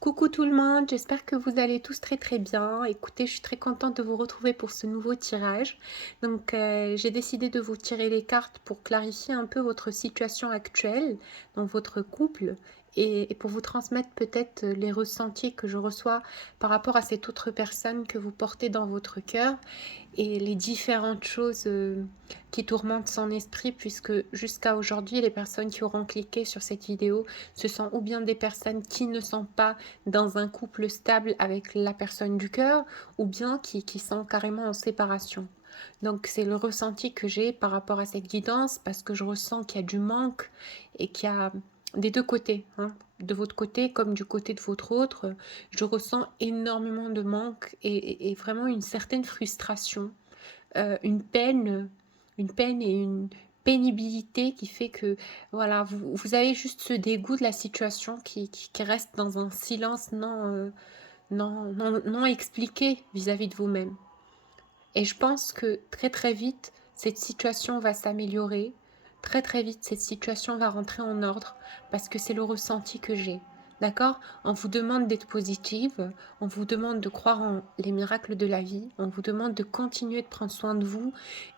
Coucou tout le monde, j'espère que vous allez tous très très bien. Écoutez, je suis très contente de vous retrouver pour ce nouveau tirage. Donc, j'ai décidé de vous tirer les cartes pour clarifier un peu votre situation actuelle dans votre couple et pour vous transmettre peut-être les ressentis que je reçois par rapport à cette autre personne que vous portez dans votre cœur et les différentes choses qui tourmentent son esprit, puisque jusqu'à aujourd'hui, les personnes qui auront cliqué sur cette vidéo, ce sont ou bien des personnes qui ne sont pas dans un couple stable avec la personne du cœur, ou bien qui sont carrément en séparation. Donc c'est le ressenti que j'ai par rapport à cette guidance, parce que je ressens qu'il y a du manque et qu'il y a des deux côtés, hein, de votre côté comme du côté de votre autre, je ressens énormément de manque et vraiment une certaine frustration, une peine et une pénibilité qui fait que voilà, vous avez juste ce dégoût de la situation qui reste dans un silence non expliqué vis-à-vis de vous-même. Et je pense que très très vite, cette situation va s'améliorer. Très très vite, cette situation va rentrer en ordre parce que c'est le ressenti que j'ai. D'accord? On vous demande d'être positive, on vous demande de croire en les miracles de la vie, on vous demande de continuer de prendre soin de vous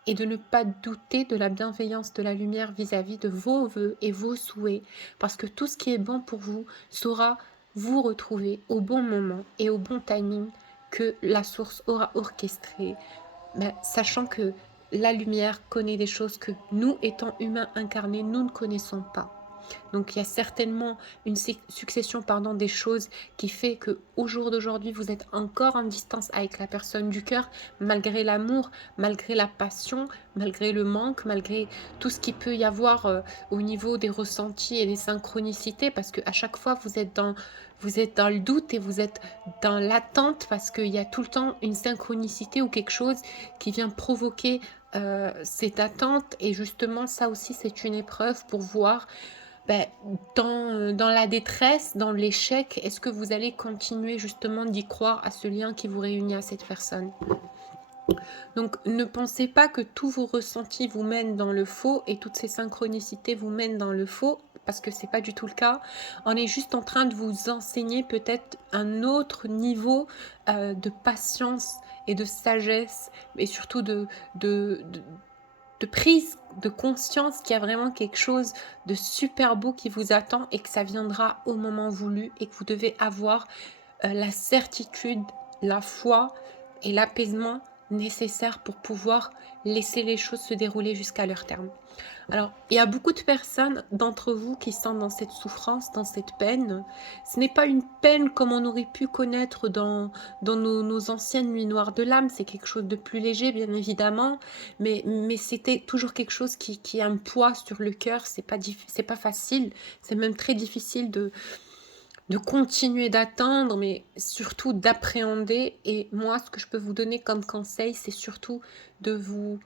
et de ne pas douter de la bienveillance de la lumière vis-à-vis de vos vœux et vos souhaits, parce que tout ce qui est bon pour vous saura vous retrouver au bon moment et au bon timing que la source aura orchestré, sachant que la lumière connaît des choses que nous, étant humains incarnés, nous ne connaissons pas. Donc il y a certainement une succession des choses qui fait que au jour d'aujourd'hui, vous êtes encore en distance avec la personne du cœur, malgré l'amour, malgré la passion, malgré le manque, malgré tout ce qui peut y avoir au niveau des ressentis et des synchronicités, parce qu'à chaque fois, vous êtes dans le doute et vous êtes dans l'attente, parce qu'il y a tout le temps une synchronicité ou quelque chose qui vient provoquer cette attente. Et justement, ça aussi, c'est une épreuve pour voir ben, dans la détresse, dans l'échec, est-ce que vous allez continuer justement d'y croire à ce lien qui vous réunit à cette personne? Donc ne pensez pas que tous vos ressentis vous mènent dans le faux et toutes ces synchronicités vous mènent dans le faux, parce que c'est pas du tout le cas. On est juste en train de vous enseigner peut-être un autre niveau de patience et de sagesse, et surtout de, de, de prise de conscience qu'il y a vraiment quelque chose de super beau qui vous attend et que ça viendra au moment voulu et que vous devez avoir la certitude, la foi et l'apaisement nécessaires pour pouvoir laisser les choses se dérouler jusqu'à leur terme. Alors, il y a beaucoup de personnes d'entre vous qui sont dans cette souffrance, dans cette peine. Ce n'est pas une peine comme on aurait pu connaître dans nos anciennes nuits noires de l'âme. C'est quelque chose de plus léger, bien évidemment. Mais c'était toujours quelque chose qui a un poids sur le cœur. C'est pas facile. C'est même très difficile de continuer d'attendre, mais surtout d'appréhender. Et moi, ce que je peux vous donner comme conseil, c'est surtout de vous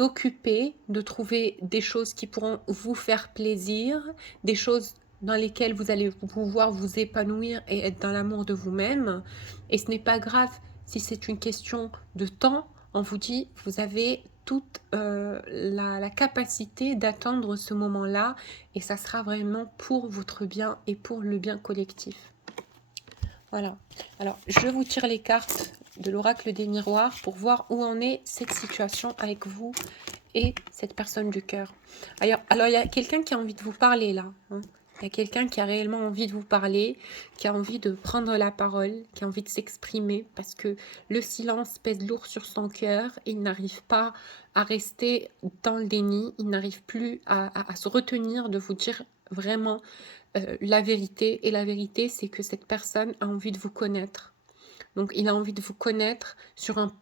occuper, de trouver des choses qui pourront vous faire plaisir, des choses dans lesquelles vous allez pouvoir vous épanouir et être dans l'amour de vous-même. Et ce n'est pas grave si c'est une question de temps. On vous dit, vous avez toute la capacité d'attendre ce moment-là et ça sera vraiment pour votre bien et pour le bien collectif. Voilà. Alors, je vous tire les cartes de l'oracle des miroirs pour voir où en est cette situation avec vous et cette personne du cœur. Alors il y a quelqu'un qui a envie de vous parler là. Hein. Il y a quelqu'un qui a réellement envie de vous parler, qui a envie de prendre la parole, qui a envie de s'exprimer, parce que le silence pèse lourd sur son cœur. Il n'arrive pas à rester dans le déni, il n'arrive plus à se retenir de vous dire vraiment la vérité. Et la vérité, c'est que cette personne a envie de vous connaître. Donc il a envie de vous connaître sur un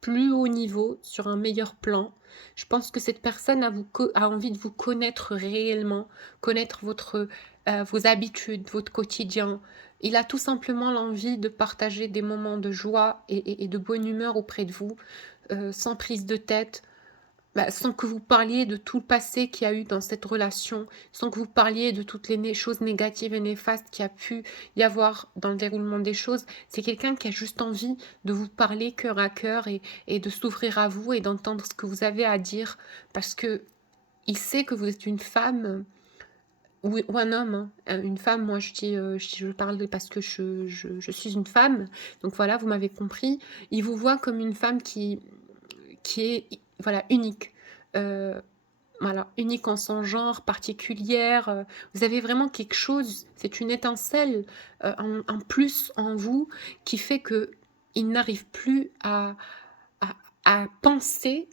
plus haut niveau, sur un meilleur plan. Je pense que cette personne a envie de vous connaître réellement, connaître vos habitudes, votre quotidien. Il a tout simplement l'envie de partager des moments de joie et de bonne humeur auprès de vous, sans prise de tête, sans que vous parliez de tout le passé qu'il y a eu dans cette relation, sans que vous parliez de toutes les choses négatives et néfastes qu'il y a pu y avoir dans le déroulement des choses. C'est quelqu'un qui a juste envie de vous parler cœur à cœur et de s'ouvrir à vous et d'entendre ce que vous avez à dire, parce que il sait que vous êtes une femme ou un homme, hein, une femme, moi je parle parce que je suis une femme, donc voilà, vous m'avez compris. Il vous voit comme une femme qui est voilà, unique, heu, voilà, unique en son genre, particulière, vous avez vraiment quelque chose, c'est une étincelle, en plus en vous qui fait qu'il n'arrive plus à penser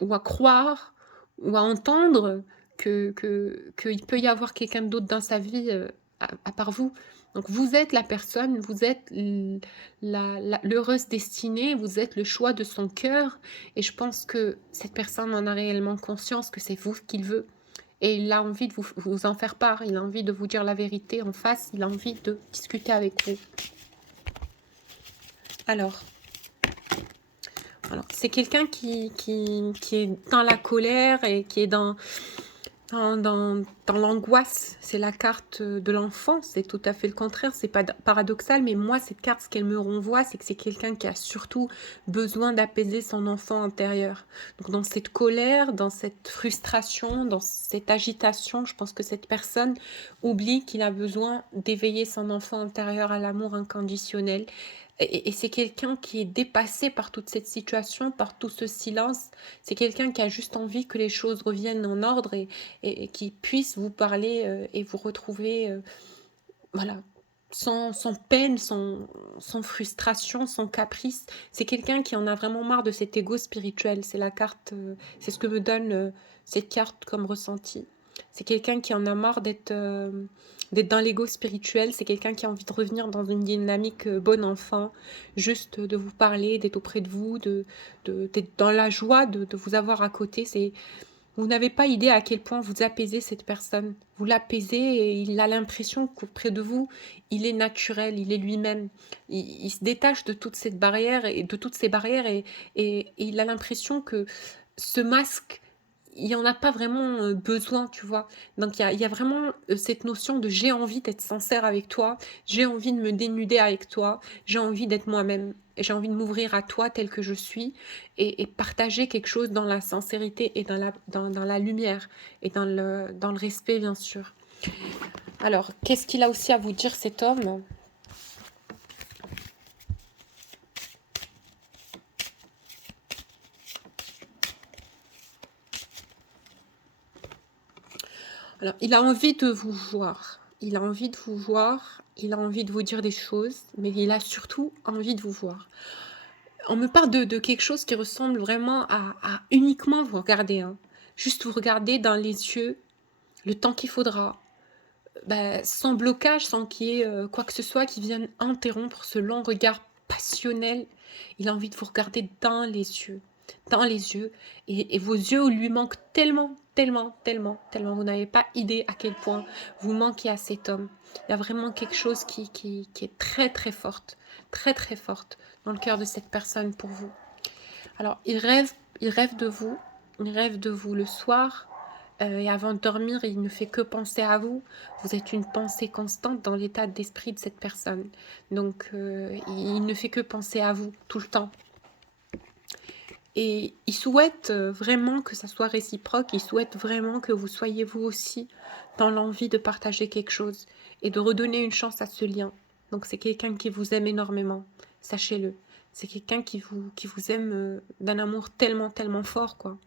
ou à croire ou à entendre qu'il peut y avoir quelqu'un d'autre dans sa vie, à part vous. Donc vous êtes la personne, vous êtes l'heureuse destinée, vous êtes le choix de son cœur et je pense que cette personne en a réellement conscience que c'est vous qu'il veut et il a envie de vous en faire part, il a envie de vous dire la vérité en face, il a envie de discuter avec vous. Alors c'est quelqu'un qui est dans la colère et qui est dans l'angoisse. C'est la carte de l'enfant, c'est tout à fait le contraire, c'est pas paradoxal, mais moi, cette carte, ce qu'elle me renvoie, c'est que c'est quelqu'un qui a surtout besoin d'apaiser son enfant intérieur. Donc dans cette colère, dans cette frustration, dans cette agitation, je pense que cette personne oublie qu'il a besoin d'éveiller son enfant intérieur à l'amour inconditionnel et c'est quelqu'un qui est dépassé par toute cette situation, par tout ce silence. C'est quelqu'un qui a juste envie que les choses reviennent en ordre et qui puisse vous parler et vous retrouver voilà, sans peine, sans frustration, sans caprice. C'est quelqu'un qui en a vraiment marre de cet ego spirituel. C'est la carte, c'est ce que me donne cette carte comme ressenti. C'est quelqu'un qui en a marre d'être dans l'ego spirituel. C'est quelqu'un qui a envie de revenir dans une dynamique bon enfant, juste de vous parler, d'être auprès de vous, d'être dans la joie de vous avoir à côté. Vous n'avez pas idée à quel point vous apaisez cette personne. Vous l'apaisez et il a l'impression qu'auprès de vous, il est naturel, il est lui-même. Il se détache de toute cette barrière et de toutes ces barrières et il a l'impression que ce masque, il n'y en a pas vraiment besoin, tu vois. Donc il y a vraiment cette notion de j'ai envie d'être sincère avec toi, j'ai envie de me dénuder avec toi, j'ai envie d'être moi-même, j'ai envie de m'ouvrir à toi tel que je suis et partager quelque chose dans la sincérité et dans la lumière et dans le respect, bien sûr. Alors, qu'est-ce qu'il a aussi à vous dire, cet homme ? Alors, il a envie de vous voir. Il a envie de vous voir, il a envie de vous dire des choses, mais il a surtout envie de vous voir. On me parle de quelque chose qui ressemble vraiment à uniquement vous regarder, hein. Juste vous regarder dans les yeux, le temps qu'il faudra, sans blocage, sans qu'il y ait quoi que ce soit qui vienne interrompre ce long regard passionnel. Il a envie de vous regarder dans les yeux, et vos yeux lui manquent tellement, tellement, tellement, tellement. Vous n'avez pas idée à quel point vous manquez à cet homme. Il y a vraiment quelque chose qui est très, très, très forte dans le cœur de cette personne pour vous. Alors, il rêve de vous le soir, et avant de dormir, il ne fait que penser à vous. Vous êtes une pensée constante dans l'état d'esprit de cette personne. Donc, il ne fait que penser à vous tout le temps. Et il souhaite vraiment que ça soit réciproque, il souhaite vraiment que vous soyez vous aussi dans l'envie de partager quelque chose et de redonner une chance à ce lien. Donc c'est quelqu'un qui vous aime énormément, sachez-le. C'est quelqu'un qui vous aime d'un amour tellement, tellement fort, quoi.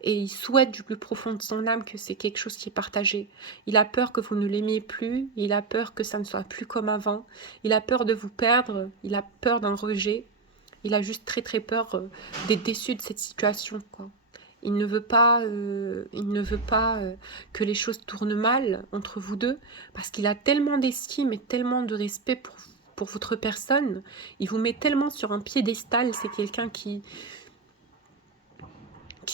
Et il souhaite du plus profond de son âme que c'est quelque chose qui est partagé. Il a peur que vous ne l'aimiez plus, il a peur que ça ne soit plus comme avant, il a peur de vous perdre, il a peur d'un rejet. Il a juste très très peur d'être déçu de cette situation, quoi. Il ne veut pas, que les choses tournent mal entre vous deux, parce qu'il a tellement d'estime et tellement de respect pour votre personne. Il vous met tellement sur un piédestal. C'est quelqu'un qui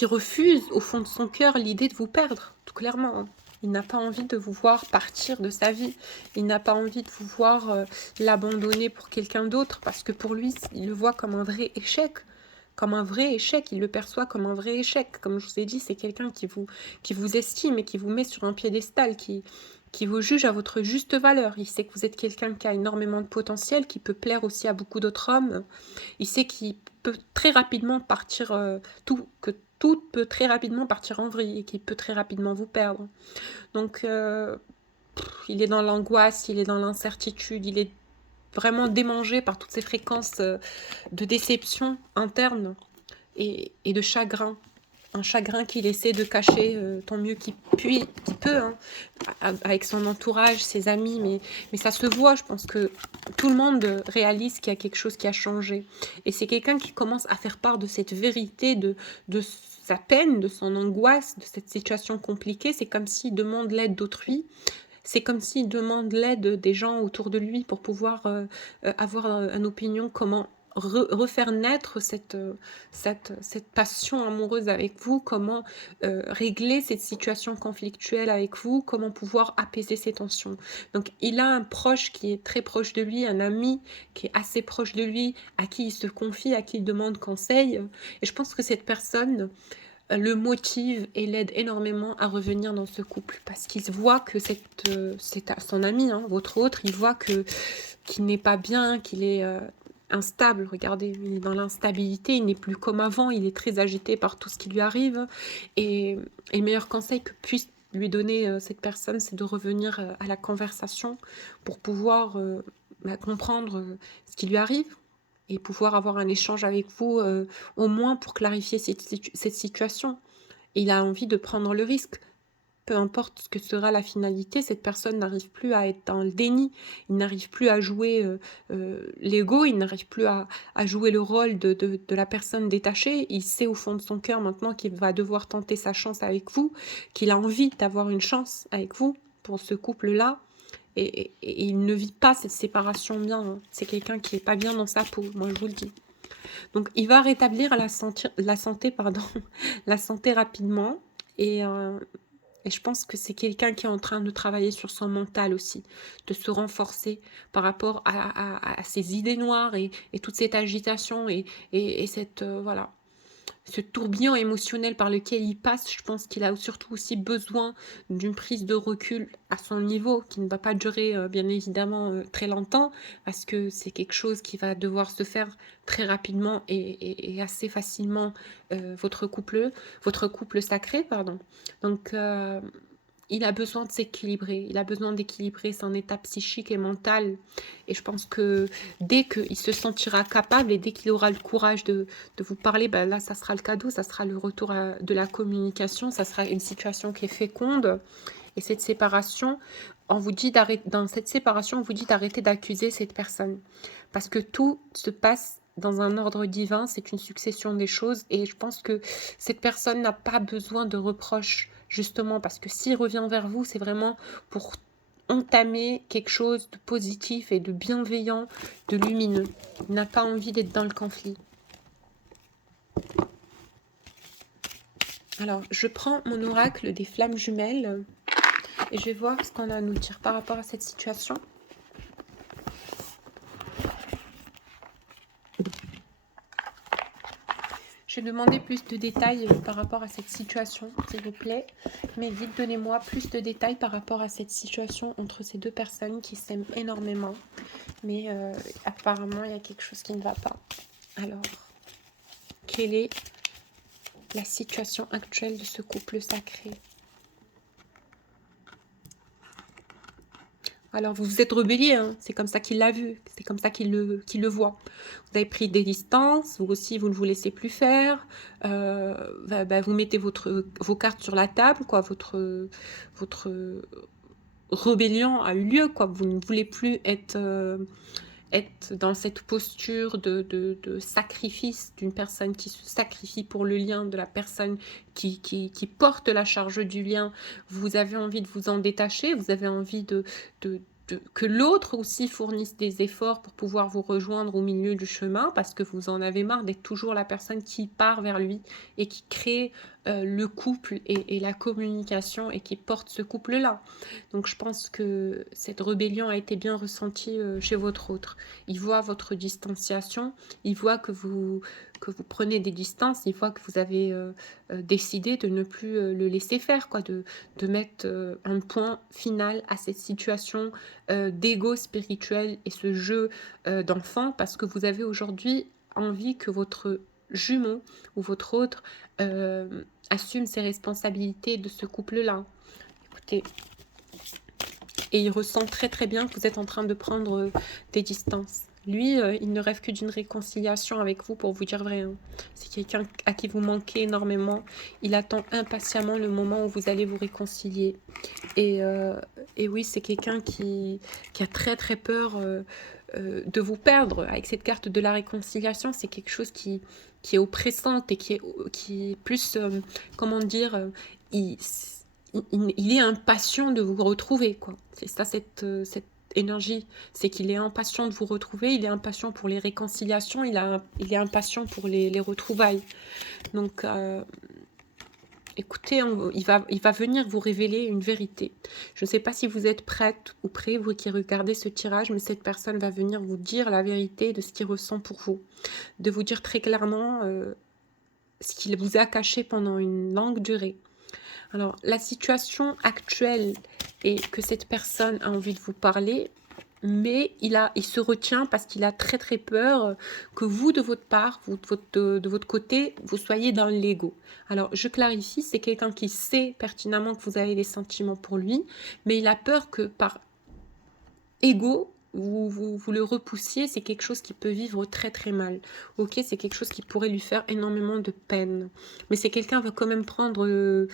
refuse au fond de son cœur l'idée de vous perdre, tout clairement, hein. Il n'a pas envie de vous voir partir de sa vie. Il n'a pas envie de vous voir l'abandonner pour quelqu'un d'autre, parce que pour lui, il le voit comme un vrai échec. Comme un vrai échec, il le perçoit comme un vrai échec. Comme je vous ai dit, c'est quelqu'un qui vous estime et qui vous met sur un piédestal, qui vous juge à votre juste valeur. Il sait que vous êtes quelqu'un qui a énormément de potentiel, qui peut plaire aussi à beaucoup d'autres hommes. Il sait qu'il peut très rapidement partir, tout peut très rapidement partir en vrille et qui peut très rapidement vous perdre. Donc, il est dans l'angoisse, il est dans l'incertitude, il est vraiment démangé par toutes ces fréquences de déception interne et de chagrin. Un chagrin qu'il essaie de cacher tant mieux qu'il peut, hein, avec son entourage, ses amis, mais ça se voit. Je pense que tout le monde réalise qu'il y a quelque chose qui a changé. Et c'est quelqu'un qui commence à faire part de cette vérité, de sa peine, de son angoisse, de cette situation compliquée. C'est comme s'il demande l'aide d'autrui. C'est comme s'il demande l'aide des gens autour de lui pour pouvoir avoir une opinion, comment refaire naître cette passion amoureuse avec vous, comment régler cette situation conflictuelle avec vous, comment pouvoir apaiser ces tensions. Donc il a un proche qui est très proche de lui, un ami qui est assez proche de lui, à qui il se confie, à qui il demande conseil. Et je pense que cette personne le motive et l'aide énormément à revenir dans ce couple parce qu'il voit que c'est son ami, hein, votre autre, il voit qu'il n'est pas bien, qu'il est instable. Regardez, il est dans l'instabilité, il n'est plus comme avant, il est très agité par tout ce qui lui arrive. Et le meilleur conseil que puisse lui donner cette personne, c'est de revenir à la conversation pour pouvoir comprendre ce qui lui arrive et pouvoir avoir un échange avec vous, au moins pour clarifier cette situation. Il a envie de prendre le risque. Peu importe ce que sera la finalité, cette personne n'arrive plus à être dans le déni, il n'arrive plus à jouer l'ego, il n'arrive plus à jouer le rôle de la personne détachée. Il sait au fond de son cœur maintenant qu'il va devoir tenter sa chance avec vous, qu'il a envie d'avoir une chance avec vous pour ce couple-là. Et il ne vit pas cette séparation bien, hein. C'est quelqu'un qui n'est pas bien dans sa peau, moi je vous le dis. Donc il va rétablir la santé, pardon, la santé rapidement. Et je pense que c'est quelqu'un qui est en train de travailler sur son mental aussi, de se renforcer par rapport à ses idées noires et toute cette agitation et cette, voilà, ce tourbillon émotionnel par lequel il passe. Je pense qu'il a surtout aussi besoin d'une prise de recul à son niveau, qui ne va pas durer bien évidemment très longtemps, parce que c'est quelque chose qui va devoir se faire très rapidement et assez facilement, votre couple sacré, pardon. Donc, il a besoin de s'équilibrer, il a besoin d'équilibrer son état psychique et mental. Et je pense que dès qu'il se sentira capable et dès qu'il aura le courage de vous parler, ben là, ça sera le cadeau, ça sera le retour de la communication, ça sera une situation qui est féconde. Et cette séparation, dans cette séparation, on vous dit d'arrêter d'accuser cette personne. Parce que tout se passe dans un ordre divin, c'est une succession des choses. Et je pense que cette personne n'a pas besoin de reproches, justement, parce que s'il revient vers vous, c'est vraiment pour entamer quelque chose de positif et de bienveillant, de lumineux. Il n'a pas envie d'être dans le conflit. Alors, je prends mon oracle des flammes jumelles et je vais voir ce qu'on a à nous dire par rapport à cette situation. Je vais demander plus de détails par rapport à cette situation, s'il vous plaît. Mais vite, donnez-moi plus de détails par rapport à cette situation entre ces deux personnes qui s'aiment énormément. Mais apparemment, il y a quelque chose qui ne va pas. Alors, quelle est la situation actuelle de ce couple sacré? Alors, vous vous êtes rebellé, hein. C'est comme ça qu'il l'a vu, c'est comme ça qu'il le voit. Vous avez pris des distances, vous aussi, vous ne vous laissez plus faire. Vous mettez vos cartes sur la table, quoi. Votre rébellion a eu lieu, quoi. Vous ne voulez plus être dans cette posture de sacrifice d'une personne qui se sacrifie pour le lien, de la personne qui porte la charge du lien. Vous avez envie de vous en détacher, vous avez envie que l'autre aussi fournisse des efforts pour pouvoir vous rejoindre au milieu du chemin, parce que vous en avez marre d'être toujours la personne qui part vers lui et qui crée le couple et la communication et qui porte ce couple-là. Donc je pense que cette rébellion a été bien ressentie chez votre autre. Il voit votre distanciation, il voit que vous prenez des distances, il voit que vous avez décidé de ne plus le laisser faire, quoi, de mettre un point final à cette situation d'ego spirituel et ce jeu d'enfant, parce que vous avez aujourd'hui envie que votre jumeau ou votre autre assume ses responsabilités de ce couple-là. Écoutez, et il ressent très très bien que vous êtes en train de prendre des distances. Lui, il ne rêve que d'une réconciliation avec vous pour vous dire vrai. Hein. C'est quelqu'un à qui vous manquez énormément. Il attend impatiemment le moment où vous allez vous réconcilier. Et oui, c'est quelqu'un qui a très très peur de vous perdre. Avec cette carte de la réconciliation, c'est quelque chose qui est oppressante et qui est plus, comment dire, il est impatient de vous retrouver, quoi. C'est ça, cette énergie, c'est qu'il est impatient de vous retrouver, il est impatient pour les réconciliations, il est impatient pour les retrouvailles. Donc, écoutez, il va venir vous révéler une vérité. Je ne sais pas si vous êtes prête ou prêt, vous qui regardez ce tirage, mais cette personne va venir vous dire la vérité de ce qu'il ressent pour vous. De vous dire très clairement ce qu'il vous a caché pendant une longue durée. Alors, la situation actuelle est que cette personne a envie de vous parler, mais il se retient parce qu'il a très très peur que vous, de votre part, de votre côté, vous soyez dans l'ego. Alors, je clarifie, c'est quelqu'un qui sait pertinemment que vous avez des sentiments pour lui, mais il a peur que par ego, vous le repoussiez, c'est quelque chose qui peut vivre très très mal. Ok, c'est quelque chose qui pourrait lui faire énormément de peine. Mais c'est quelqu'un va quand même prendre,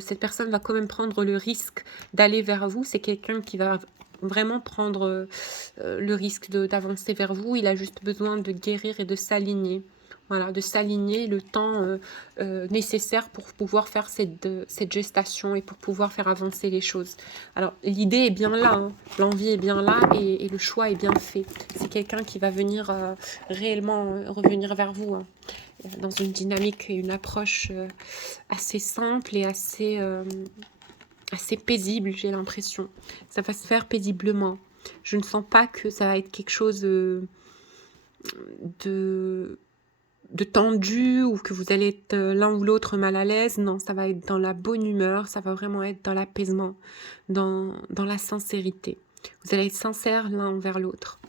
cette personne va quand même prendre le risque d'aller vers vous. C'est quelqu'un qui va vraiment prendre le risque d'avancer vers vous. Il a juste besoin de guérir et de s'aligner. Voilà, de s'aligner le temps nécessaire pour pouvoir faire cette gestation et pour pouvoir faire avancer les choses. Alors, l'idée est bien là, hein. L'envie est bien là et le choix est bien fait. C'est quelqu'un qui va venir réellement revenir vers vous hein, dans une dynamique et une approche assez simple et assez paisible, j'ai l'impression. Ça va se faire paisiblement. Je ne sens pas que ça va être quelque chose de tendu ou que vous allez être l'un ou l'autre mal à l'aise. Non, ça va être dans la bonne humeur, ça va vraiment être dans l'apaisement, dans la sincérité. Vous allez être sincères l'un envers l'autre.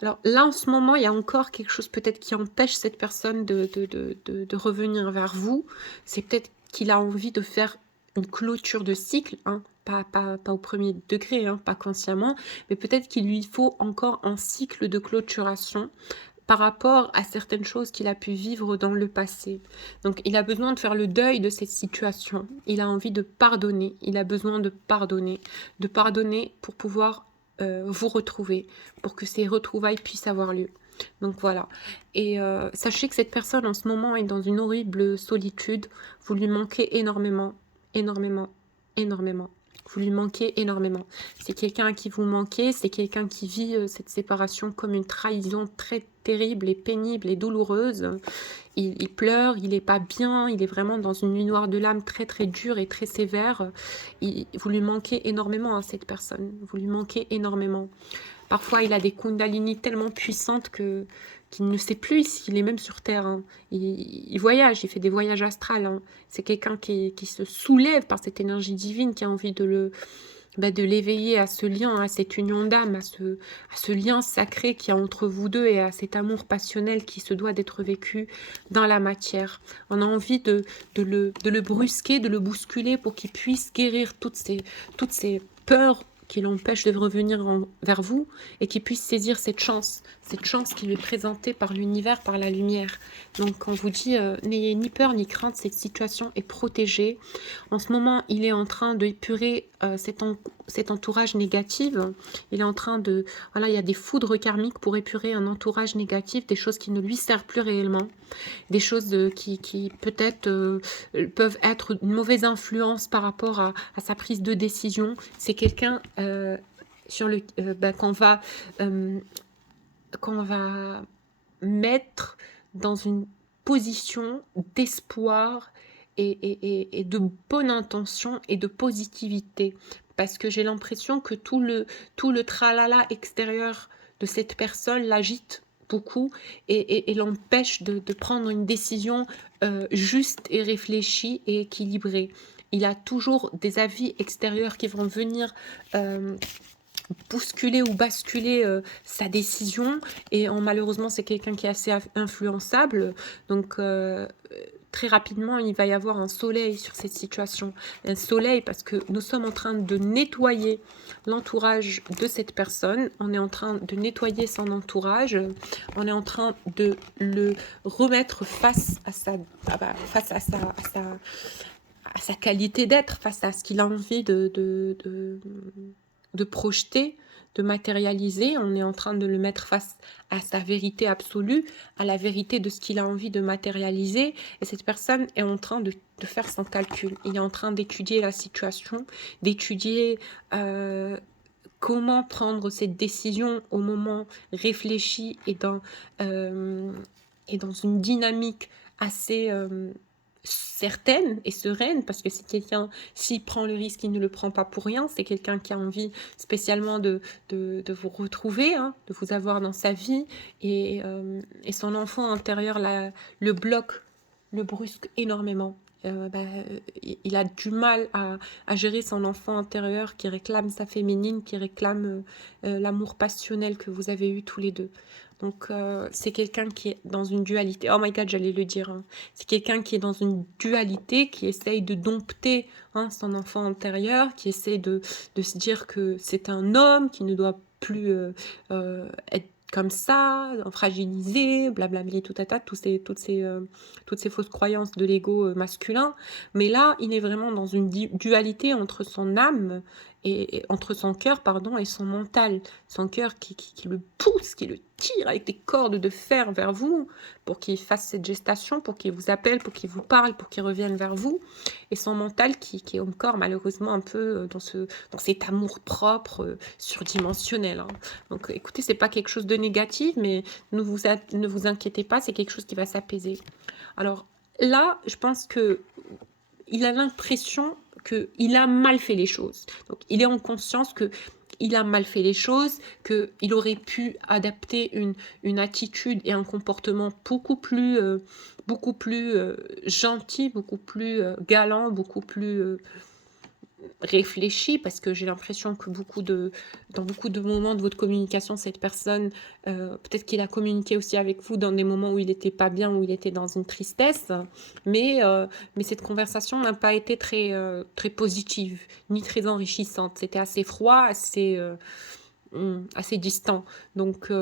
Alors là, en ce moment, il y a encore quelque chose peut-être qui empêche cette personne de revenir vers vous. C'est peut-être qu'il a envie de faire une clôture de cycle, hein, pas au premier degré, hein, pas consciemment, mais peut-être qu'il lui faut encore un cycle de clôturation par rapport à certaines choses qu'il a pu vivre dans le passé. Donc il a besoin de faire le deuil de cette situation. Il a envie de pardonner. Il a besoin de pardonner pour pouvoir vous retrouver, pour que ces retrouvailles puissent avoir lieu. Donc voilà. Et sachez que cette personne en ce moment est dans une horrible solitude. Vous lui manquez énormément, énormément, énormément. Vous lui manquez énormément. C'est quelqu'un à qui vous manquez, c'est quelqu'un qui vit cette séparation comme une trahison très terrible et pénible et douloureuse. Il pleure, il n'est pas bien, il est vraiment dans une nuit noire de l'âme très très dure et très sévère. Vous lui manquez énormément à cette personne, vous lui manquez énormément. Parfois, il a des kundalini tellement puissantes qu'il ne sait plus s'il est même sur Terre. Hein. Il voyage, il fait des voyages astrales. Hein. C'est quelqu'un qui se soulève par cette énergie divine, qui a envie de l'éveiller à ce lien, à cette union d'âme, à ce lien sacré qu'il y a entre vous deux et à cet amour passionnel qui se doit d'être vécu dans la matière. On a envie de le brusquer, de le bousculer pour qu'il puisse guérir toutes ces peurs qui l'empêche de revenir vers vous et qui puisse saisir cette chance qui lui est présentée par l'univers, par la lumière. Donc on vous dit, n'ayez ni peur ni crainte, cette situation est protégée. En ce moment, il est en train d'épurer cet entourage négatif. Il est en train de... Voilà, il y a des foudres karmiques pour épurer un entourage négatif, des choses qui ne lui servent plus réellement, des choses qui peut-être peuvent être une mauvaise influence par rapport à sa prise de décision. C'est quelqu'un qu'on va mettre dans une position d'espoir et de bonne intention et de positivité. Parce que j'ai l'impression que tout le tralala extérieur de cette personne l'agite beaucoup et l'empêche de prendre une décision juste et réfléchie et équilibrée. Il a toujours des avis extérieurs qui vont venir bousculer ou basculer sa décision. Et malheureusement, c'est quelqu'un qui est assez influençable. Donc, très rapidement, il va y avoir un soleil sur cette situation. Un soleil parce que nous sommes en train de nettoyer l'entourage de cette personne. On est en train de nettoyer son entourage. On est en train de le remettre face à sa qualité d'être, face à ce qu'il a envie de projeter, de matérialiser. On est en train de le mettre face à sa vérité absolue, à la vérité de ce qu'il a envie de matérialiser. Et cette personne est en train de faire son calcul. Il est en train d'étudier la situation, d'étudier comment prendre cette décision au moment réfléchi et dans une dynamique assez certaine et sereine, parce que c'est quelqu'un, s'il prend le risque, il ne le prend pas pour rien. C'est quelqu'un qui a envie spécialement de vous retrouver, hein, de vous avoir dans sa vie, et son enfant intérieur le bloque, le brusque énormément. Il a du mal à gérer son enfant intérieur qui réclame sa féminine, qui réclame l'amour passionnel que vous avez eu tous les deux. Donc, c'est quelqu'un qui est dans une dualité. Oh my God, j'allais le dire. Hein. C'est quelqu'un qui est dans une dualité, qui essaye de dompter son enfant intérieur, qui essaie de se dire que c'est un homme, qui ne doit plus être comme ça, fragilisé, blablabla, tout à tas, toutes ces fausses croyances de l'ego masculin. Mais là, il est vraiment dans une dualité entre son âme et entre son cœur, pardon, et son mental. Son cœur qui le pousse, qui le tire avec des cordes de fer vers vous pour qu'il fasse cette gestation, pour qu'il vous appelle, pour qu'il vous parle, pour qu'il revienne vers vous. Et son mental qui est encore malheureusement un peu dans cet amour propre surdimensionnel. Hein. Donc écoutez, c'est pas quelque chose de négatif, mais ne vous inquiétez pas, c'est quelque chose qui va s'apaiser. Alors là, je pense que il a l'impression qu'il a mal fait les choses. Donc il est en conscience que il a mal fait les choses, qu'il aurait pu adapter une attitude et un comportement beaucoup plus gentil, beaucoup plus galant, beaucoup plus réfléchi, parce que j'ai l'impression que dans beaucoup de moments de votre communication, cette personne, peut-être qu'il a communiqué aussi avec vous dans des moments où il n'était pas bien, où il était dans une tristesse, mais cette conversation n'a pas été très positive, ni très enrichissante. C'était assez froid, assez distant. Donc,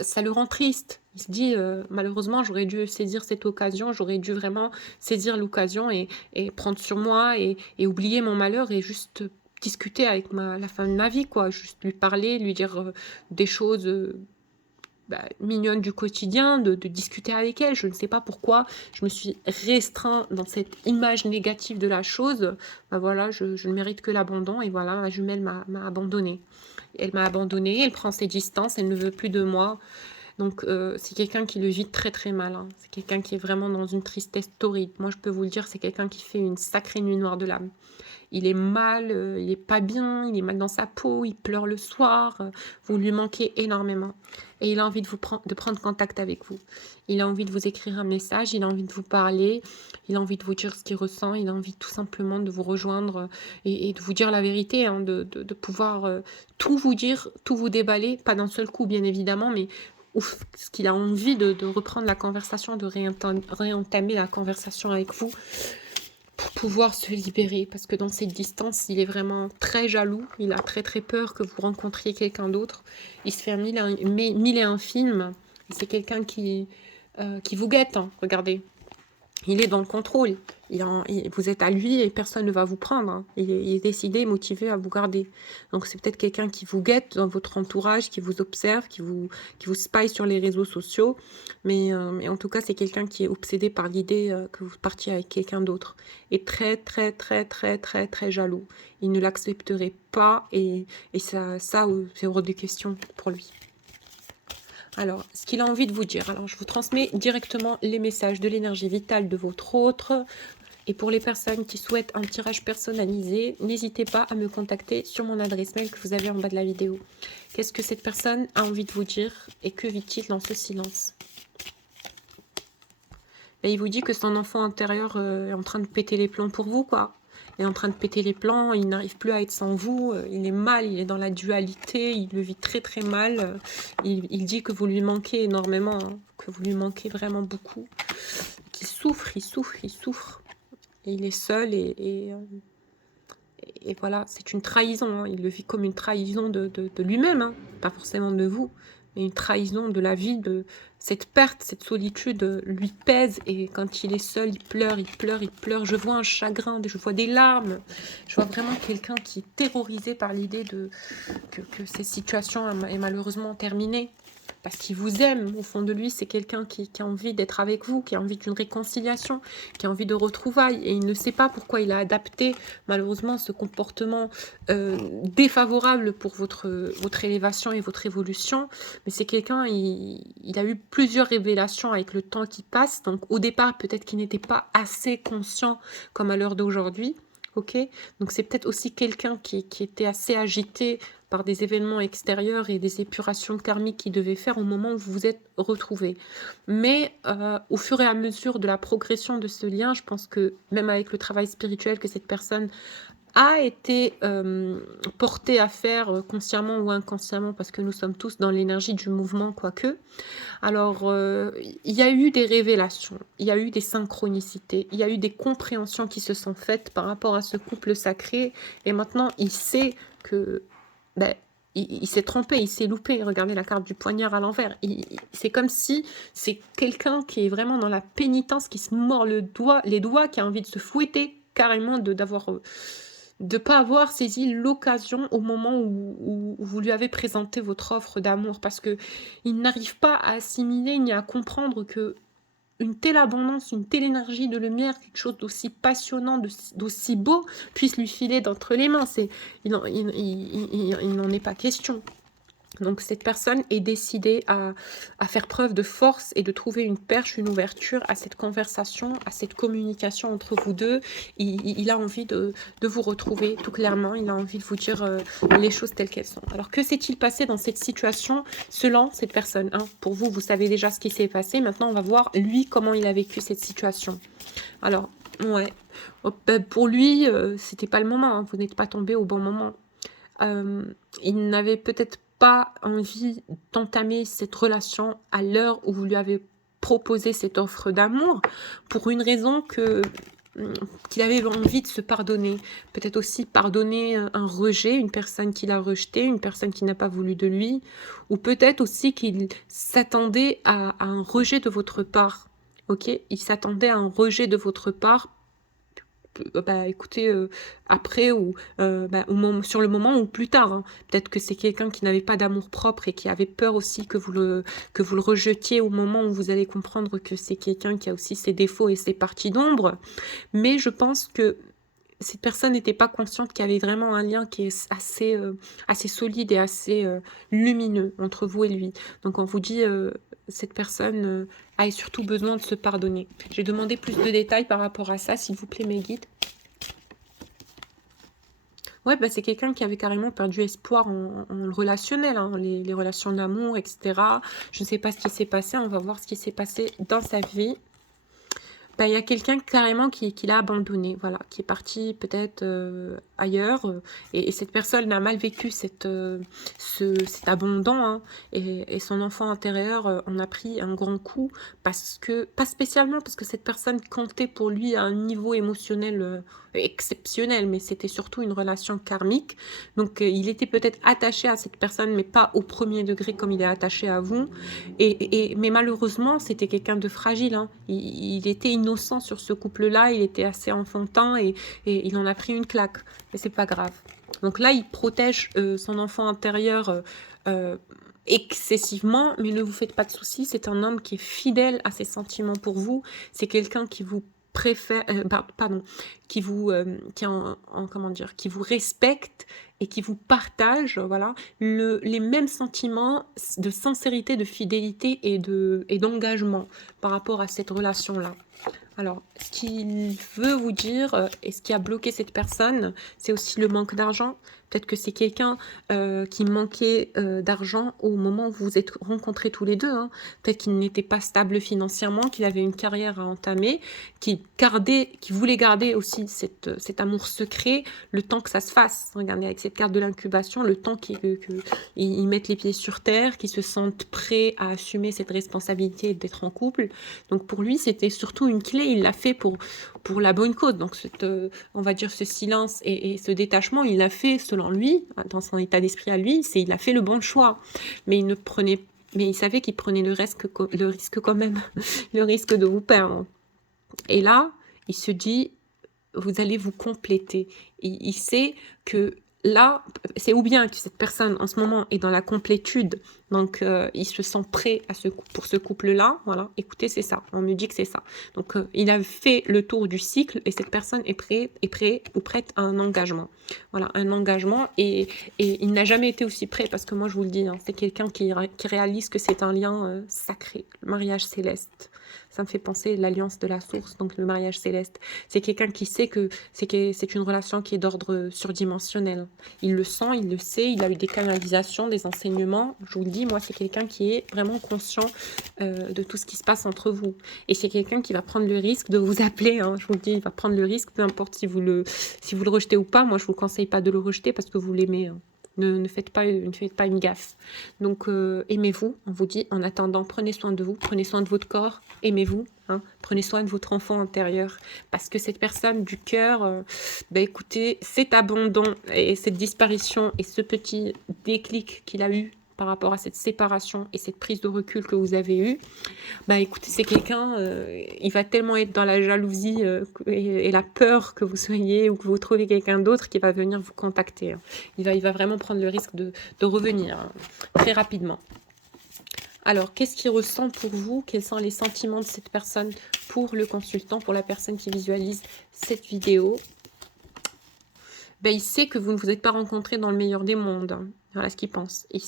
ça le rend triste. Il se dit, malheureusement, j'aurais dû saisir cette occasion, j'aurais dû vraiment saisir l'occasion et prendre sur moi et oublier mon malheur et juste discuter avec la femme de ma vie, quoi. Juste lui parler, lui dire des choses mignonnes du quotidien, de discuter avec elle. Je ne sais pas pourquoi je me suis restreint dans cette image négative de la chose. Voilà, je ne mérite que l'abandon et voilà, ma jumelle m'a abandonnée. Elle m'a abandonnée, elle prend ses distances, elle ne veut plus de moi. Donc, c'est quelqu'un qui le vit très très mal. Hein. C'est quelqu'un qui est vraiment dans une tristesse torride. Moi, je peux vous le dire, c'est quelqu'un qui fait une sacrée nuit noire de l'âme. Il est mal, il est pas bien, il est mal dans sa peau, il pleure le soir. Vous lui manquez énormément. Et il a envie de prendre contact avec vous. Il a envie de vous écrire un message, il a envie de vous parler, il a envie de vous dire ce qu'il ressent, il a envie tout simplement de vous rejoindre et de vous dire la vérité, hein, de pouvoir tout vous dire, tout vous déballer, pas d'un seul coup bien évidemment, mais ce qu'il a envie de reprendre la conversation, de réentamer la conversation avec vous pour pouvoir se libérer, parce que dans cette distance, il est vraiment très jaloux, il a très très peur que vous rencontriez quelqu'un d'autre, il se fait mille et un films, c'est quelqu'un qui vous guette, hein, regardez. Il est dans le contrôle. Vous êtes à lui et personne ne va vous prendre. Hein. Il est décidé, motivé à vous garder. Donc c'est peut-être quelqu'un qui vous guette dans votre entourage, qui vous observe, qui vous spy sur les réseaux sociaux. Mais en tout cas, c'est quelqu'un qui est obsédé par l'idée que vous partiez avec quelqu'un d'autre. Et très, très, très, très, très, très jaloux. Il ne l'accepterait pas et ça c'est hors de question pour lui. Alors, ce qu'il a envie de vous dire. Alors, je vous transmets directement les messages de l'énergie vitale de votre autre. Et pour les personnes qui souhaitent un tirage personnalisé, n'hésitez pas à me contacter sur mon adresse mail que vous avez en bas de la vidéo. Qu'est-ce que cette personne a envie de vous dire et que vit-il dans ce silence? Et il vous dit que son enfant intérieur est en train de péter les plombs pour vous, quoi. il est en train de péter les plans, il n'arrive plus à être sans vous, il est mal, il est dans la dualité, il le vit très très mal. Il dit que vous lui manquez énormément, hein, que vous lui manquez vraiment beaucoup, qu'il souffre, il souffre, il souffre. Et il est seul et voilà, c'est une trahison, hein. Il le vit comme une trahison de lui-même, hein, pas forcément de vous, mais une trahison de la vie, de cette perte, cette solitude lui pèse et quand il est seul, il pleure, il pleure, il pleure. Je vois un chagrin, je vois des larmes, je vois vraiment quelqu'un qui est terrorisé par l'idée que cette situation est malheureusement terminée. Parce qu'il vous aime, au fond de lui, c'est quelqu'un qui a envie d'être avec vous, qui a envie d'une réconciliation, qui a envie de retrouvailles. Et il ne sait pas pourquoi il a adapté, malheureusement, ce comportement défavorable pour votre élévation et votre évolution. Mais c'est quelqu'un, il a eu plusieurs révélations avec le temps qui passe. Donc au départ, peut-être qu'il n'était pas assez conscient comme à l'heure d'aujourd'hui. Ok, donc c'est peut-être aussi quelqu'un qui était assez agité par des événements extérieurs et des épurations karmiques qu'il devait faire au moment où vous vous êtes retrouvés. Mais au fur et à mesure de la progression de ce lien, je pense que même avec le travail spirituel que cette personne a été portée à faire consciemment ou inconsciemment, parce que nous sommes tous dans l'énergie du mouvement, quoique. Alors, il y a eu des révélations, il y a eu des synchronicités, il y a eu des compréhensions qui se sont faites par rapport à ce couple sacré. Et maintenant, il sait que ben, il s'est trompé, il s'est loupé. Regardez la carte du poignard à l'envers. C'est comme si c'est quelqu'un qui est vraiment dans la pénitence, qui se mord les doigts, qui a envie de se fouetter carrément, de ne pas avoir saisi l'occasion au moment où vous lui avez présenté votre offre d'amour, parce que il n'arrive pas à assimiler ni à comprendre que une telle abondance, une telle énergie de lumière, quelque chose d'aussi passionnant, d'aussi beau, puisse lui filer d'entre les mains. Il n'en est pas question. Donc cette personne est décidée à faire preuve de force et de trouver une perche, une ouverture à cette conversation, à cette communication entre vous deux. Il a envie de vous retrouver tout clairement, il a envie de vous dire les choses telles qu'elles sont. Alors que s'est-il passé dans cette situation selon cette personne, hein? Pour vous, vous savez déjà ce qui s'est passé, maintenant on va voir lui comment il a vécu cette situation. Alors, ouais, pour lui, c'était pas le moment, hein. Vous n'êtes pas tombé au bon moment. Il n'avait peut-être pas envie d'entamer cette relation à l'heure où vous lui avez proposé cette offre d'amour, pour une raison qu'il avait envie de se pardonner. Peut-être aussi pardonner un rejet, une personne qu'il a rejetée, une personne qui n'a pas voulu de lui, ou peut-être aussi qu'il s'attendait à un rejet de votre part. Ok, il s'attendait à un rejet de votre part. Écoutez, après ou sur le moment ou plus tard, hein. Peut-être que c'est quelqu'un qui n'avait pas d'amour propre et qui avait peur aussi que vous le rejetiez au moment où vous allez comprendre que c'est quelqu'un qui a aussi ses défauts et ses parties d'ombre. Mais je pense que cette personne n'était pas consciente qu'il y avait vraiment un lien qui est assez solide et assez lumineux entre vous et lui. Donc on vous dit, cette personne a surtout besoin de se pardonner. J'ai demandé plus de détails par rapport à ça, s'il vous plaît mes guides. Ouais, c'est quelqu'un qui avait carrément perdu espoir en le relationnel, hein, les relations d'amour, etc. Je ne sais pas ce qui s'est passé, on va voir ce qui s'est passé dans sa vie. Il y a quelqu'un carrément qui l'a abandonné, voilà, qui est parti peut-être ailleurs, et cette personne a mal vécu cet abandon, hein, et son enfant intérieur en a pris un grand coup, parce que, pas spécialement parce que cette personne comptait pour lui à un niveau émotionnel exceptionnel, mais c'était surtout une relation karmique, donc il était peut-être attaché à cette personne, mais pas au premier degré comme il est attaché à vous, mais malheureusement, c'était quelqu'un de fragile, hein. Il était innocent sur ce couple-là, il était assez enfantin et il en a pris une claque. Mais c'est pas grave. Donc là, il protège son enfant intérieur excessivement, mais ne vous faites pas de soucis. C'est un homme qui est fidèle à ses sentiments pour vous. C'est quelqu'un qui vous préfère, qui vous qui vous respecte et qui vous partage, voilà, les mêmes sentiments de sincérité, de fidélité et d'engagement par rapport à cette relation-là. Alors, ce qu'il veut vous dire et ce qui a bloqué cette personne, c'est aussi le manque d'argent. Peut-être que c'est quelqu'un qui manquait d'argent au moment où vous vous êtes rencontrés tous les deux, hein. Peut-être qu'il n'était pas stable financièrement, qu'il avait une carrière à entamer, qui voulait garder aussi cet amour secret le temps que ça se fasse. Regardez, avec cette carte de l'incubation, le temps qu'ils mettent les pieds sur terre, qu'ils se sentent prêts à assumer cette responsabilité d'être en couple. Donc pour lui, c'était surtout une clé, il l'a fait pour la bonne cause. Donc on va dire ce silence et ce détachement, il l'a fait selon lui, dans son état d'esprit à lui, il a fait le bon choix. Mais il savait qu'il prenait le risque quand même, le risque de vous perdre. Et là, il se dit, vous allez vous compléter. Il sait que là, c'est ou bien que cette personne en ce moment est dans la complétude, donc il se sent prêt pour ce couple-là. Voilà, écoutez, c'est ça, on me dit que c'est ça. Donc il a fait le tour du cycle et cette personne est prêt ou prête à un engagement. Voilà, un engagement et il n'a jamais été aussi prêt parce que moi je vous le dis, hein, c'est quelqu'un qui réalise que c'est un lien sacré, le mariage céleste. Ça me fait penser à l'alliance de la source, donc le mariage céleste. C'est quelqu'un qui sait que c'est une relation qui est d'ordre surdimensionnel. Il le sent, il le sait, il a eu des canalisations, des enseignements. Je vous le dis, moi, c'est quelqu'un qui est vraiment conscient de tout ce qui se passe entre vous. Et c'est quelqu'un qui va prendre le risque de vous appeler, hein. Je vous le dis, il va prendre le risque, peu importe si vous le rejetez ou pas. Moi, je ne vous conseille pas de le rejeter parce que vous l'aimez, hein. Ne faites pas une gaffe. Donc, aimez-vous, on vous dit. En attendant, prenez soin de vous, prenez soin de votre corps, aimez-vous, hein, prenez soin de votre enfant intérieur. Parce que cette personne du cœur, écoutez, cet abandon et cette disparition et ce petit déclic qu'il a eu par rapport à cette séparation et cette prise de recul que vous avez eue, écoutez, c'est quelqu'un, il va tellement être dans la jalousie et la peur que vous soyez ou que vous trouviez quelqu'un d'autre qui va venir vous contacter, hein. Il va vraiment prendre le risque de revenir, hein, très rapidement. Alors, qu'est-ce qu'il ressent pour vous? Quels sont les sentiments de cette personne pour le consultant, pour la personne qui visualise cette vidéo? Il sait que vous ne vous êtes pas rencontrés dans le meilleur des mondes, hein. Voilà ce qu'il pense. Il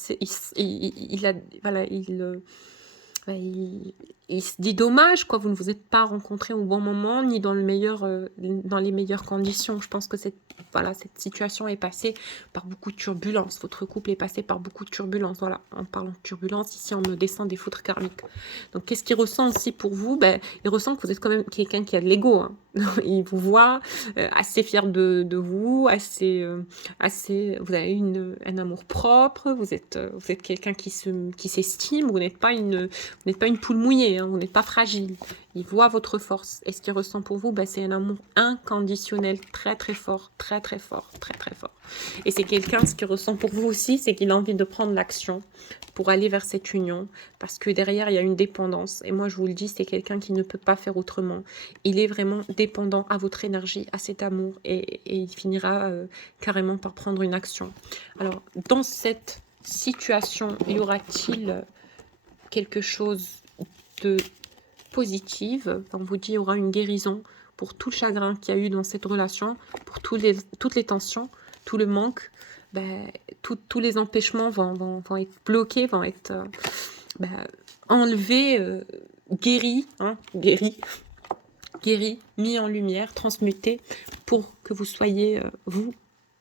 se dit dommage, quoi, vous ne vous êtes pas rencontrés au bon moment, ni dans dans les meilleures conditions. Je pense que cette situation est passée par beaucoup de turbulences. Votre couple est passé par beaucoup de turbulences. Voilà, en parlant de turbulences, ici on me descend des foudres karmiques. Donc qu'est-ce qu'il ressent aussi pour vous? Il ressent que vous êtes quand même quelqu'un qui a de l'ego, hein. Il vous voit assez fier de vous, vous avez un amour propre, vous êtes quelqu'un qui s'estime, vous n'êtes pas une poule mouillée, hein, vous n'êtes pas fragile. Il voit votre force. Et ce qu'il ressent pour vous, c'est un amour inconditionnel, très très fort, très très fort, très très fort. Et c'est quelqu'un, ce qu'il ressent pour vous aussi, c'est qu'il a envie de prendre l'action pour aller vers cette union, parce que derrière, il y a une dépendance. Et moi, je vous le dis, c'est quelqu'un qui ne peut pas faire autrement. Il est vraiment dépendant à votre énergie, à cet amour, et il finira carrément par prendre une action. Alors, dans cette situation, y aura-t-il quelque chose de positif? On vous dit, il y aura une guérison pour tout le chagrin qu'il y a eu dans cette relation, pour toutes les tensions, tout le manque. Tous les empêchements vont être bloqués, vont être enlevés, guéris, hein, guéris, mis en lumière, transmutés, pour que vous soyez, vous,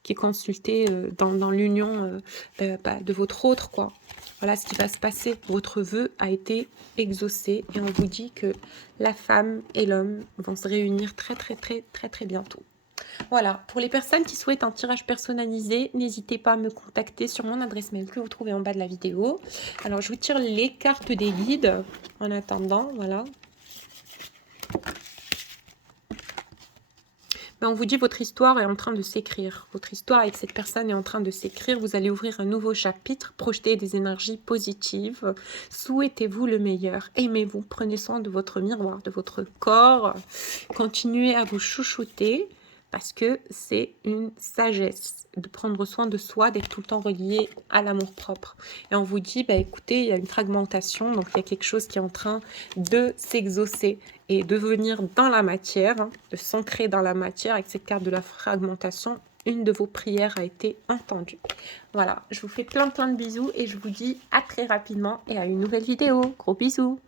qui consultez dans l'union de votre autre, quoi. Voilà ce qui va se passer. Votre vœu a été exaucé et on vous dit que la femme et l'homme vont se réunir très très très très très bientôt. Voilà, pour les personnes qui souhaitent un tirage personnalisé, n'hésitez pas à me contacter sur mon adresse mail que vous trouvez en bas de la vidéo. Alors, je vous tire les cartes des guides en attendant, voilà. On vous dit votre histoire est en train de s'écrire. Votre histoire avec cette personne est en train de s'écrire. Vous allez ouvrir un nouveau chapitre, projeter des énergies positives. Souhaitez-vous le meilleur. Aimez-vous. Prenez soin de votre miroir, de votre corps. Continuez à vous chouchouter parce que c'est une sagesse de prendre soin de soi, d'être tout le temps relié à l'amour-propre. Et on vous dit, écoutez, il y a une fragmentation, donc il y a quelque chose qui est en train de s'exaucer et de venir dans la matière, hein, de s'ancrer dans la matière. Avec cette carte de la fragmentation, une de vos prières a été entendue. Voilà, je vous fais plein de bisous et je vous dis à très rapidement et à une nouvelle vidéo. Gros bisous!